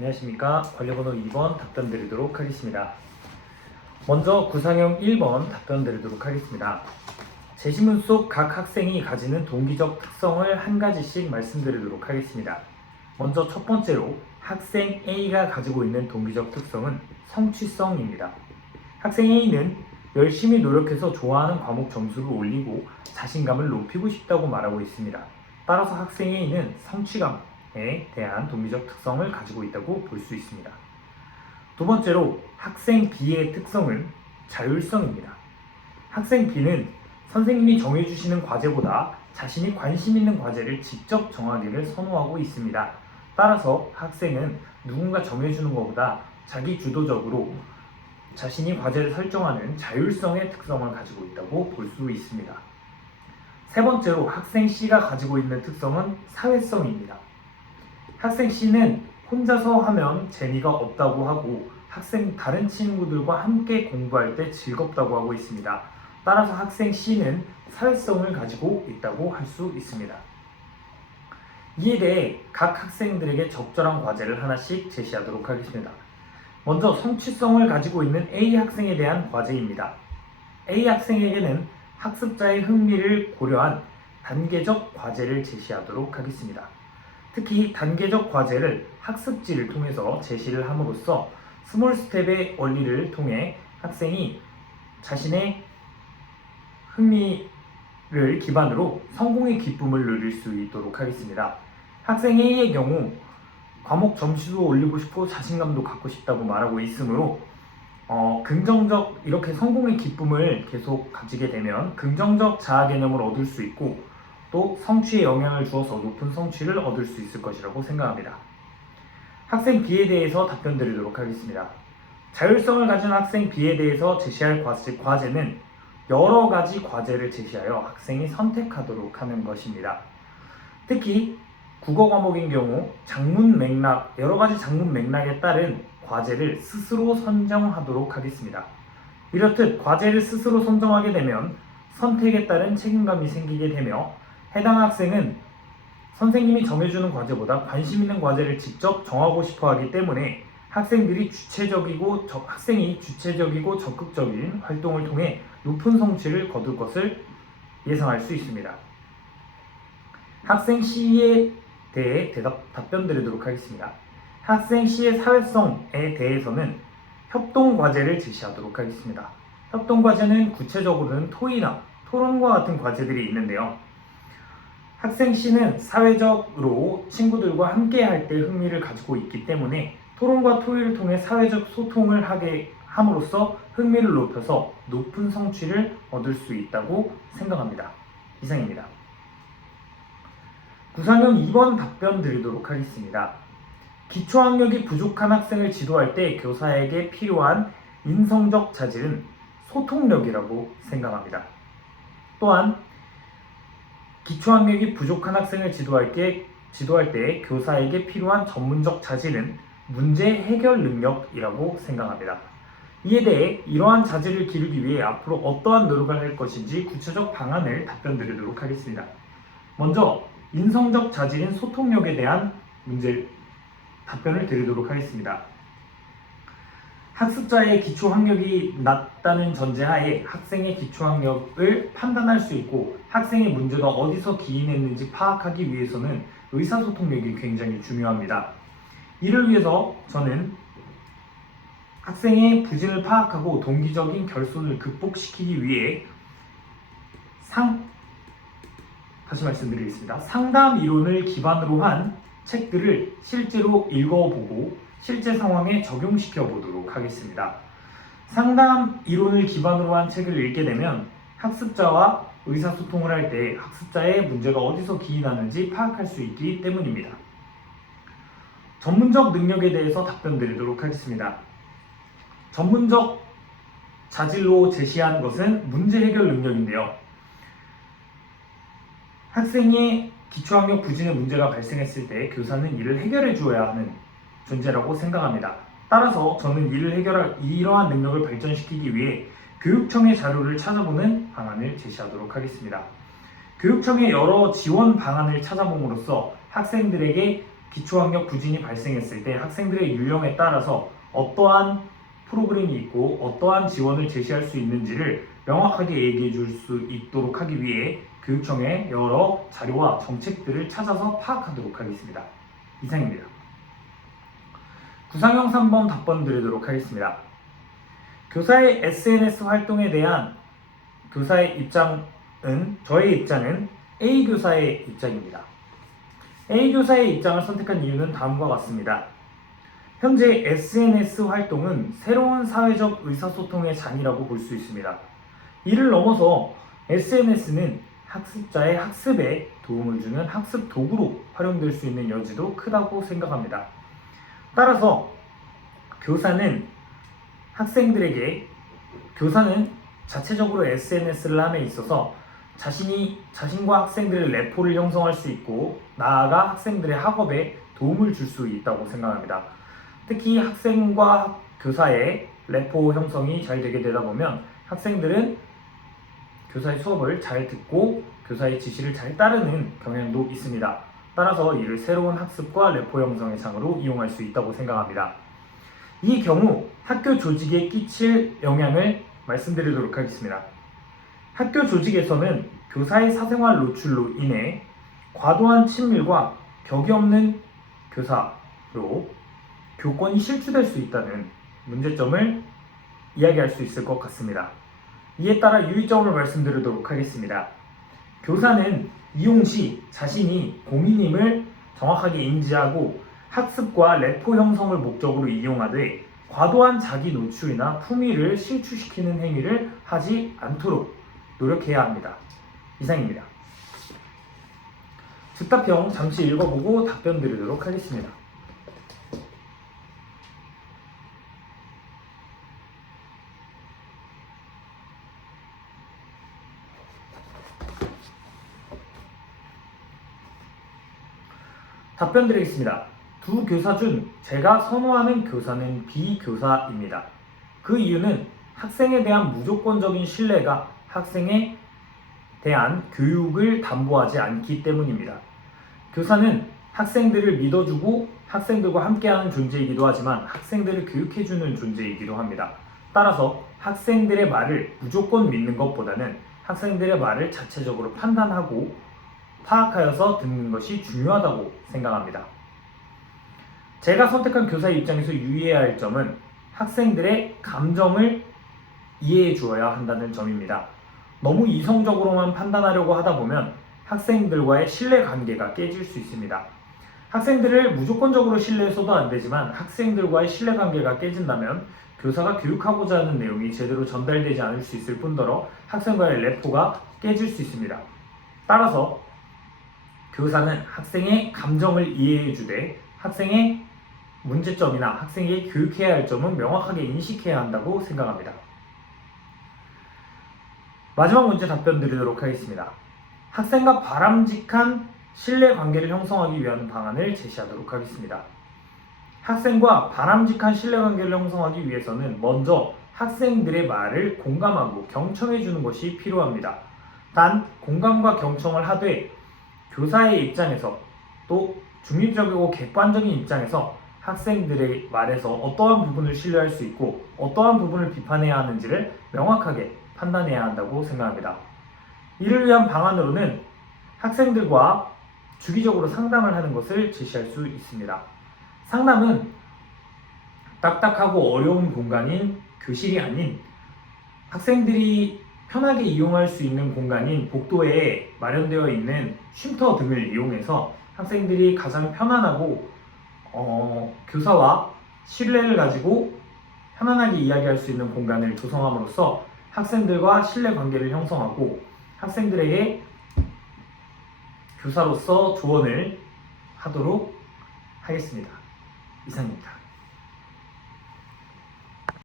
안녕하십니까. 관리번호 2번 답변 드리도록 하겠습니다. 먼저 구상형 1번 답변 드리도록 하겠습니다. 제시문 속 각 학생이 가지는 동기적 특성을 한 가지씩 말씀드리도록 하겠습니다. 먼저 첫 번째로 학생 A가 가지고 있는 동기적 특성은 성취성입니다. 학생 A는 열심히 노력해서 좋아하는 과목 점수를 올리고 자신감을 높이고 싶다고 말하고 있습니다. 따라서 학생 A는 성취감에 대한 동기적 특성을 가지고 있다고 볼 수 있습니다. 두 번째로 학생 B의 특성은 자율성입니다. 학생 B는 선생님이 정해주시는 과제보다 자신이 관심 있는 과제를 직접 정하기를 선호하고 있습니다. 따라서 학생은 누군가 정해주는 것보다 자기주도적으로 자신이 과제를 설정하는 자율성의 특성을 가지고 있다고 볼 수 있습니다. 세 번째로 학생 C가 가지고 있는 특성은 사회성입니다. 학생 C는 혼자서 하면 재미가 없다고 하고 다른 친구들과 함께 공부할 때 즐겁다고 하고 있습니다. 따라서 학생 C는 사회성을 가지고 있다고 할 수 있습니다. 이에 대해 각 학생들에게 적절한 과제를 하나씩 제시하도록 하겠습니다. 먼저 성취성을 가지고 있는 A 학생에 대한 과제입니다. A 학생에게는 학습자의 흥미를 고려한 단계적 과제를 제시하도록 하겠습니다. 특히 단계적 과제를 학습지를 통해서 제시를 함으로써 스몰 스텝의 원리를 통해 학생이 자신의 흥미를 기반으로 성공의 기쁨을 누릴 수 있도록 하겠습니다. 학생 A의 경우 과목 점수도 올리고 싶고 자신감도 갖고 싶다고 말하고 있으므로 이렇게 성공의 기쁨을 계속 가지게 되면 긍정적 자아 개념을 얻을 수 있고 또 성취에 영향을 주어서 높은 성취를 얻을 수 있을 것이라고 생각합니다. 학생 B에 대해서 답변 드리도록 하겠습니다. 자율성을 가진 학생 B에 대해서 제시할 과제는 여러 가지 과제를 제시하여 학생이 선택하도록 하는 것입니다. 특히 국어 과목인 경우 여러 가지 장문 맥락에 따른 과제를 스스로 선정하도록 하겠습니다. 이렇듯 과제를 스스로 선정하게 되면 선택에 따른 책임감이 생기게 되며 해당 학생은 선생님이 정해주는 과제보다 관심 있는 과제를 직접 정하고 싶어 하기 때문에 학생이 주체적이고 적극적인 활동을 통해 높은 성취를 거둘 것을 예상할 수 있습니다. 학생 C에 대해 답변 드리도록 하겠습니다. 학생 C의 사회성에 대해서는 협동 과제를 제시하도록 하겠습니다. 협동 과제는 구체적으로는 토의나 토론과 같은 과제들이 있는데요. 학생 C는 사회적으로 친구들과 함께 할 때 흥미를 가지고 있기 때문에 토론과 토의를 통해 사회적 소통을 하게 함으로써 흥미를 높여서 높은 성취를 얻을 수 있다고 생각합니다. 이상입니다. 구상형 2번 답변 드리도록 하겠습니다. 기초학력이 부족한 학생을 지도할 때 교사에게 필요한 인성적 자질은 소통력이라고 생각합니다. 또한 기초학력이 부족한 학생을 지도할 때 교사에게 필요한 전문적 자질은 문제 해결 능력이라고 생각합니다. 이에 대해 이러한 자질을 기르기 위해 앞으로 어떠한 노력을 할 것인지 구체적 방안을 답변 드리도록 하겠습니다. 먼저 인성적 자질인 소통력에 대한 답변을 드리도록 하겠습니다. 학습자의 기초학력이 낮다는 전제하에 학생의 기초학력을 판단할 수 있고 학생의 문제가 어디서 기인했는지 파악하기 위해서는 의사소통력이 굉장히 중요합니다. 이를 위해서 저는 학생의 부진을 파악하고 동기적인 결손을 극복시키기 위해 다시 말씀드리겠습니다. 상담 이론을 기반으로 한 책들을 실제로 읽어보고 실제 상황에 적용시켜 보도록 하겠습니다. 상담 이론을 기반으로 한 책을 읽게 되면 학습자와 의사소통을 할 때 학습자의 문제가 어디서 기인하는지 파악할 수 있기 때문입니다. 전문적 능력에 대해서 답변 드리도록 하겠습니다. 전문적 자질로 제시하는 것은 문제 해결 능력인데요. 학생의 기초학력 부진의 문제가 발생했을 때 교사는 이를 해결해 주어야 하는 존재라고 생각합니다. 따라서 저는 이러한 능력을 발전시키기 위해 교육청의 자료를 찾아보는 방안을 제시하도록 하겠습니다. 교육청의 여러 지원 방안을 찾아봄으로써 학생들에게 기초학력 부진이 발생했을 때 학생들의 유형에 따라서 어떠한 프로그램이 있고 어떠한 지원을 제시할 수 있는지를 명확하게 얘기해 줄 수 있도록 하기 위해 교육청의 여러 자료와 정책들을 찾아서 파악하도록 하겠습니다. 이상입니다. 구상형 3번 답변 드리도록 하겠습니다. 교사의 SNS 활동에 대한 교사의 입장은, 저의 입장은 A 교사의 입장입니다. A 교사의 입장을 선택한 이유는 다음과 같습니다. 현재 SNS 활동은 새로운 사회적 의사소통의 장이라고 볼 수 있습니다. 이를 넘어서 SNS는 학습자의 학습에 도움을 주는 학습 도구로 활용될 수 있는 여지도 크다고 생각합니다. 따라서 교사는 자체적으로 SNS를 함에 있어서 자신과 학생들의 레포를 형성할 수 있고 나아가 학생들의 학업에 도움을 줄 수 있다고 생각합니다. 특히 학생과 교사의 레포 형성이 잘 되게 되다 보면 학생들은 교사의 수업을 잘 듣고 교사의 지시를 잘 따르는 경향도 있습니다. 따라서 이를 새로운 학습과 레포 형성의 장으로 이용할 수 있다고 생각합니다. 이 경우 학교 조직에 끼칠 영향을 말씀드리도록 하겠습니다. 학교 조직에서는 교사의 사생활 노출로 인해 과도한 친밀과 격이 없는 교사로 교권이 실추될 수 있다는 문제점을 이야기할 수 있을 것 같습니다. 이에 따라 유의점을 말씀드리도록 하겠습니다. 교사는 이용 시 자신이 공인임을 정확하게 인지하고 학습과 레포 형성을 목적으로 이용하되 과도한 자기 노출이나 품위를 실추시키는 행위를 하지 않도록 노력해야 합니다. 이상입니다. 즉답형 잠시 읽어보고 답변 드리도록 하겠습니다. 답변 드리겠습니다. 두 교사 중 제가 선호하는 교사는 B 교사입니다. 그 이유는 학생에 대한 무조건적인 신뢰가 학생에 대한 교육을 담보하지 않기 때문입니다. 교사는 학생들을 믿어주고 학생들과 함께하는 존재이기도 하지만 학생들을 교육해주는 존재이기도 합니다. 따라서 학생들의 말을 무조건 믿는 것보다는 학생들의 말을 자체적으로 판단하고 파악하여서 듣는 것이 중요하다고 생각합니다. 제가 선택한 교사의 입장에서 유의해야 할 점은 학생들의 감정을 이해해 주어야 한다는 점입니다. 너무 이성적으로만 판단하려고 하다 보면 학생들과의 신뢰관계가 깨질 수 있습니다. 학생들을 무조건적으로 신뢰해서도 안 되지만 학생들과의 신뢰관계가 깨진다면 교사가 교육하고자 하는 내용이 제대로 전달되지 않을 수 있을 뿐더러 학생과의 레포가 깨질 수 있습니다. 따라서 교사는 학생의 감정을 이해해 주되 학생의 문제점이나 학생에게 교육해야 할 점은 명확하게 인식해야 한다고 생각합니다. 마지막 문제 답변 드리도록 하겠습니다. 학생과 바람직한 신뢰관계를 형성하기 위한 방안을 제시하도록 하겠습니다. 학생과 바람직한 신뢰관계를 형성하기 위해서는 먼저 학생들의 말을 공감하고 경청해 주는 것이 필요합니다. 단 공감과 경청을 하되 교사의 입장에서 또 중립적이고 객관적인 입장에서 학생들의 말에서 어떠한 부분을 신뢰할 수 있고 어떠한 부분을 비판해야 하는지를 명확하게 판단해야 한다고 생각합니다. 이를 위한 방안으로는 학생들과 주기적으로 상담을 하는 것을 제시할 수 있습니다. 상담은 딱딱하고 어려운 공간인 교실이 아닌 학생들이 편하게 이용할 수 있는 공간인 복도에 마련되어 있는 쉼터 등을 이용해서 학생들이 가장 편안하고 교사와 신뢰를 가지고 편안하게 이야기할 수 있는 공간을 조성함으로써 학생들과 신뢰 관계를 형성하고 학생들에게 교사로서 조언을 하도록 하겠습니다. 이상입니다.